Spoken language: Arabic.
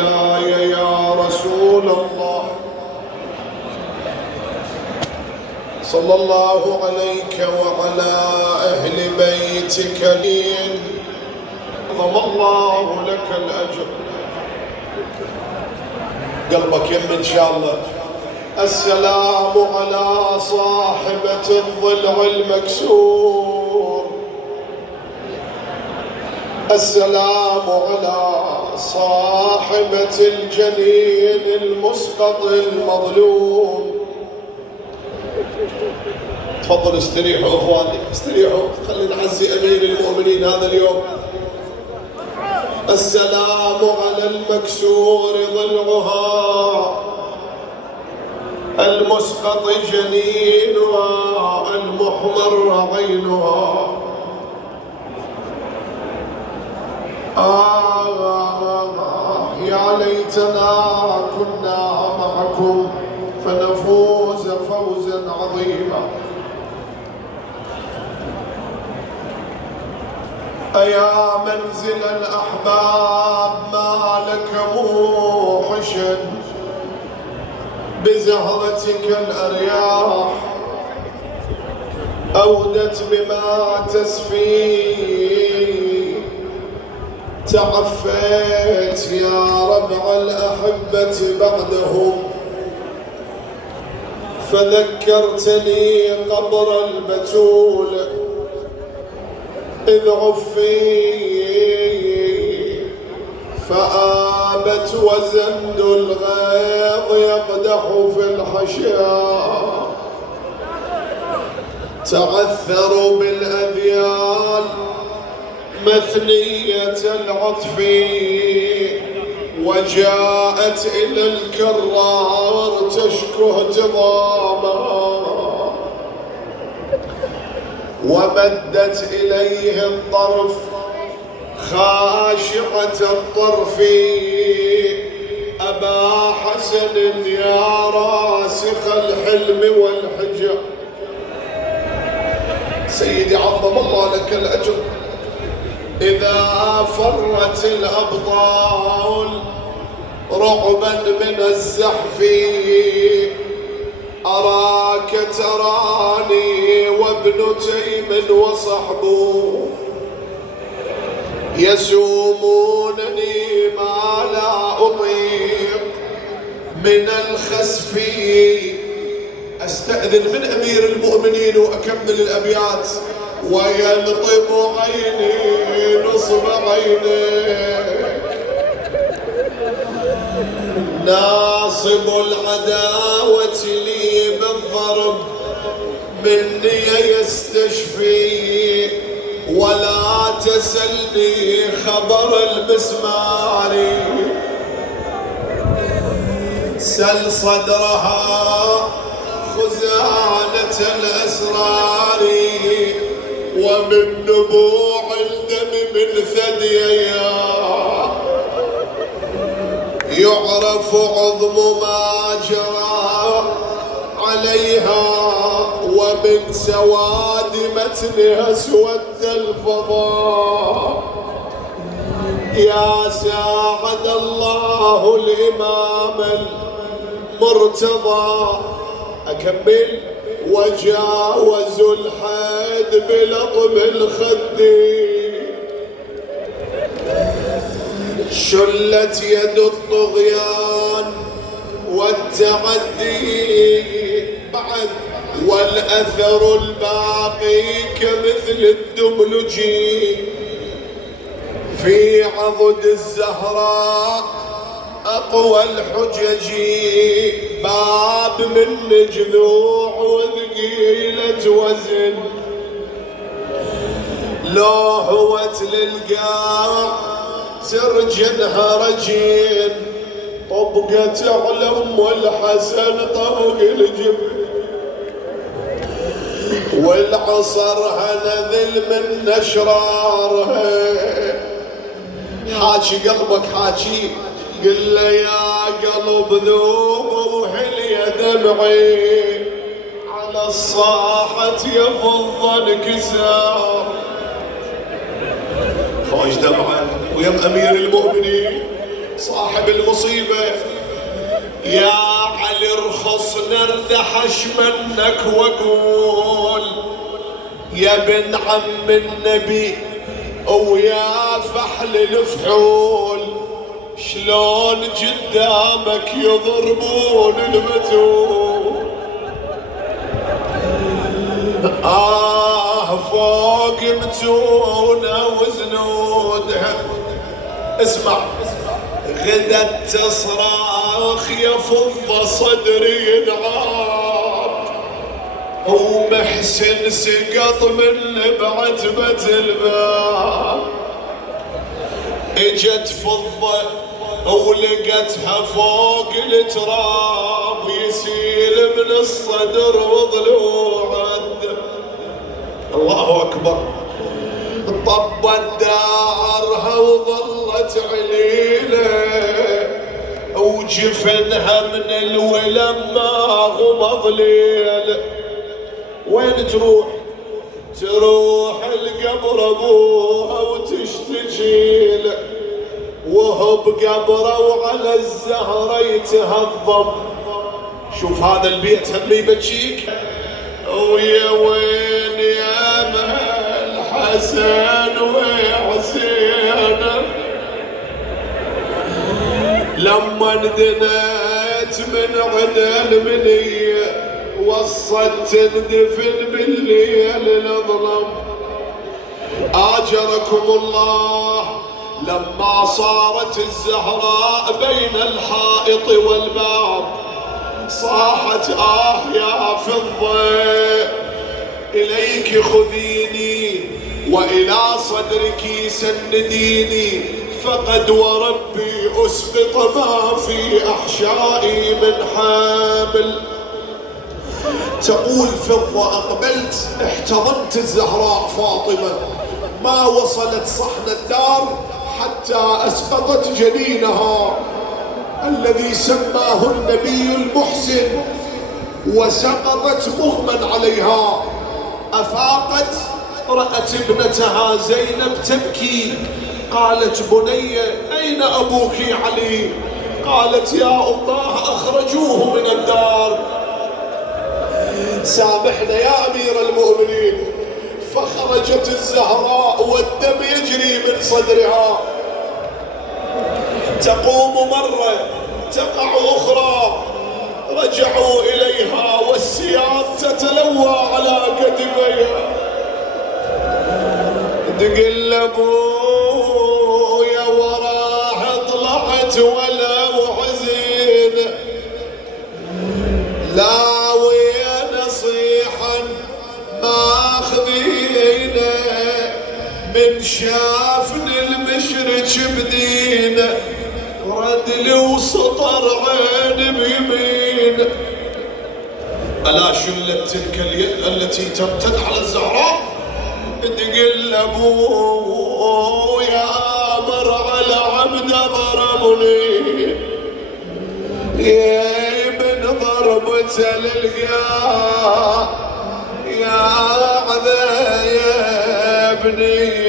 يا رسول الله صلى الله عليك وعلى أهل بيتك لين عظم الله لك الأجر. قلبك يم إن شاء الله. السلام على صاحبة الضلع المكسور، السلام على صاحبة الجنين المسقط المظلوم. تفضل استريحوا اخواني، استريحوا، خلينا نعزي امير المؤمنين هذا اليوم. السلام على المكسور ضلعها، المسقط جنينها، المحمر عينها. يا ليتنا كنا معكم فنفوز فوزا عظيما. أيا منزل الأحباب ما لك موحشا بزهرتك الأرياح، أودت بما تسفي. تعفيت يا ربع الأحبة بعدهم، فذكرتني قبر البتول إذ عفي، فآبت وزند الغيظ يقدح في الحشاء. تعثروا بالأذيال مثنية العطف، وجاءت إلى الكرار تشكو اهتضاما، ومدت إليه الطرف خاشعة الطرف. أبا حسن يا راسخ الحلم والحجة، سيدي عظم الله لك الأجر. إذا فرت الأبطال رعبا من الزحف، أراك تراني وابن تيم وصحبه يسومونني ما لا أطيق من الخسف. أستأذن من أمير المؤمنين وأكمل الأبيات. ويلطم عيني نصب عيني، ناصب العداوة لي بالضرب مني يستشفي، ولا تسلني خبر المسمار. سل صدرها خزانة الأسرار، ومن نبوع الدم من ثديها يعرف عظم ما جرى عليها، ومن سواد متنها اسود الفضاء. يا ساعد الله الإمام المرتضى. أكمل. وجاوزوا الحد بلطم الخد، شلت يد الطغيان والتعدي بعد، والأثر الباقي كمثل الدبلج في عضد الزهراء. أقوى الحجج باب من جذوع وثقيلة وزن، لو هوت للقاع ترجنها رجين. طبقة تعلم والحسن طوق الجبل، والعصر هنذل من أشرارها. حاكي قلبك حاكي، قل له يا قلب ذوق وحلي دمعي، على الصاحة يفض انكسار. خوش دمعه ويم امير المؤمنين صاحب المصيبة. يا علي ارخص نردحش منك واقول يا بن عم النبي ويا فحل الفحول، شلون قدامك يضربون المتون. فوق متونة وزنودها. اسمع، غدت تصراخ يا فضة صدري ينعاب، ومحسن سقط من بعتبة الباب. اجت فضة ولقتها فوق التراب، يسيل من الصدر وضلوع الدم. الله اكبر. طبت دارها وظلت عليله، وجفنها من الولم ما غمض ليل. وين تروح؟ تروح القبر ابوها وتشتكي له، وهو بقبره وعلى الزهره يتهضم. شوف هذا البيت هم يبكيك. ويا وين يا مال حسن وحسين، لما اندنت من عدل منيه وصت تندفن بالليل الظلم. آجركم الله لما صارت الزهراء بين الحائط والباب، صاحت يا فضة إليك خذيني وإلى صدرك سنديني، فقد وربي أسقط ما في أحشائي من حامل. تقول فضة أقبلت احتضنت الزهراء فاطمة، ما وصلت صحن الدار حتى أسقطت جنينها الذي سماه النبي المحسن، وسقطت مغمى عليها. أفاقت رأت ابنتها زينب تبكي، قالت بني أين أبوك علي؟ قالت يا الله أخرجوه من الدار. سامحنا يا أمير المؤمنين. فخرجت الزهراء والدم يجري من صدرها، تقوم مرة تقع أخرى، رجعوا إليها والسياط تتلوى على كتفيها. تقل أبويا وراه طلعت ولا وحزين، لا ويا نصيحا ماخذينه، من شافني المشرك بدينه، رد لي وسطر عين بيمين. ألا شلت تلك اليد التي تمتد على الزهراء؟ تقل أبويا آمر على عبد ضربني، يا ابن ضربته للقاء يا عذا يا ابني.